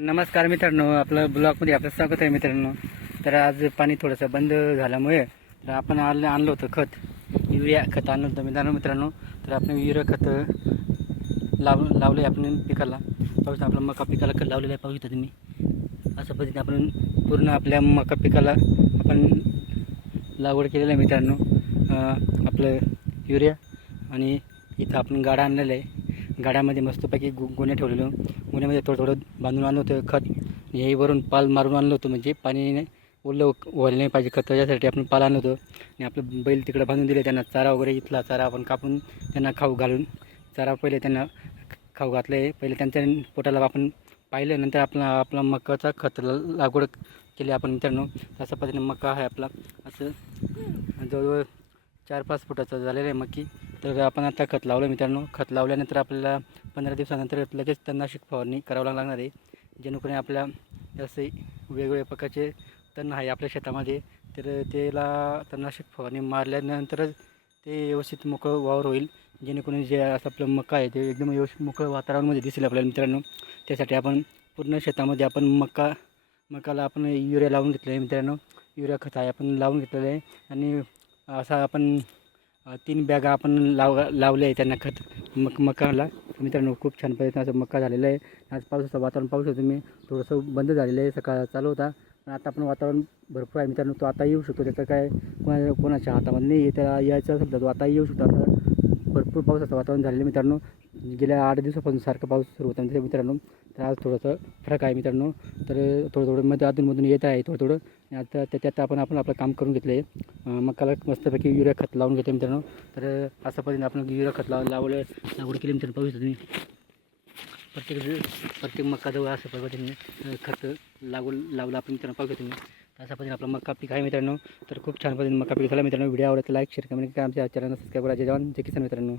नमस्कार मित्रांनो आपलं ब्लॉगमध्ये आपलं स्वागत आहे मित्रांनो. तर आज पाणी थोडंसं बंद झाल्यामुळे तर आपण आणलं आणलं होतं खत. युरिया खत आणलं होतं मित्रांनो मित्रांनो. तर आपण युरिया खत लाव लावलं आहे आपण पिकाला. पाहू आपलं मका पिकाला खत लावलेलं आहे पाहू शकता तुम्ही. अशा पद्धतीने आपण पूर्ण आपल्या मका पिकाला आपण लागवड केलेलं आहे मित्रांनो. आपलं युरिया आणि इथं आपण गाडा आणलेलं आहे. गाड्यामध्ये मस्तपैकी गु गुन्हे ठेवलेलो. गुन्ह्यामध्ये थोडं थोडं बांधून आणलं होतं खत. हे वरून पाल मारून आणलं होतं म्हणजे पाणी नाही- ओलं व्हायला नाही पाहिजे खत. त्याच्यासाठी आपण पाल आणलं होतं. आणि आपलं बैल तिकडं बांधून दिले. त्यांना चारा वगैरे इथला चारा आपण कापून त्यांना खाऊ घालून चारा पहिले त्यांना खाऊ घातलं. आहे पहिले त्यांच्या पोटाला आपण पाहिलं. नंतर आपला आपला मकाचा खत लागवड केली आपण मित्रांनो. अशा पद्धतीने मका आहे आपला. असं जवळजवळ चार पाच फुटाचं झालेलं आहे मकी. तर आपण आता खत लावलं मित्रांनो. खत लावल्यानंतर आपल्याला पंधरा दिवसानंतर लगेच तणनाशक फवारणी करावं लागणार आहे. जेणेकरून आपल्या असे वेगवेगळ्या प्रकारचे तण आहे आपल्या शेतामध्ये तर त्याला तणनाशक फवारणी मारल्यानंतरच ते व्यवस्थित मोकळं वावर होईल. जेणेकरून जे असं आपलं मका आहे ते एकदम व्यवस्थित मोकळं वातावरणामध्ये दिसेल आपल्याला मित्रांनो. त्यासाठी आपण पूर्ण शेतामध्ये आपण मका मकाला आपण युरिया लावून घेतलं आहे मित्रांनो. युरिया खत आहे आपण लावून घेतलेलं आहे. आणि असा आपण तीन बॅगा आपण लाव लावले आहे त्यांना खत. मक मकाला. मित्रांनो खूप छान पद्धतीने असं मका झालेलं आहे. आज पावसाचं वातावरण पाहू शकतो तुम्ही थोडंसं बंद झालेलं आहे. सकाळ चालू होता. पण आता आपण वातावरण भरपूर आहे. मित्रांनो तो आता येऊ शकतो. त्याचं काय कोणा कोणाच्या हातामध्ये नाही आहे. त्याला यायचं असेल तर तो आता येऊ शकतो. आता भरपूर पावसाचं वातावरण झालेलं आहे मित्रांनो. गेल्या आठ दिवसापासून सारखं पाऊस सुरू होता. म्हणजे मित्रांनो तर आज थोडंसं फरक आहे मित्रांनो. तर थोडं थोडं मध्ये अधूनमधून येत आहे थोडं थोडं. आता त्याच्यात आपण आपण आपलं काम करून घेतलं आहे मकाला मस्तपैकी युरिया खत लावून घेतो मित्रांनो. तर अशा पद्धतीने आपण युरिया खत लावून लावलं लागवड केली मित्रांनो पाहू शकता तुम्ही प्रत्येक प्रत्येक मकाजवळ अशा पद्धतीने खत लागवड लावलं आपण मित्रांनो पाहू शकतो तुम्ही. तर अशा पद्धतीने आपला मक्का पीक आहे मित्रांनो. तर खूप छान पद्धतीने मक्का पीक झाला मित्रांनो. व्हिडिओ आवडला लाईक शेअर कमेंट करा. आमच्या चॅनलला सबस्क्राईब करा. जय जवान. जय किसान मित्रांनो.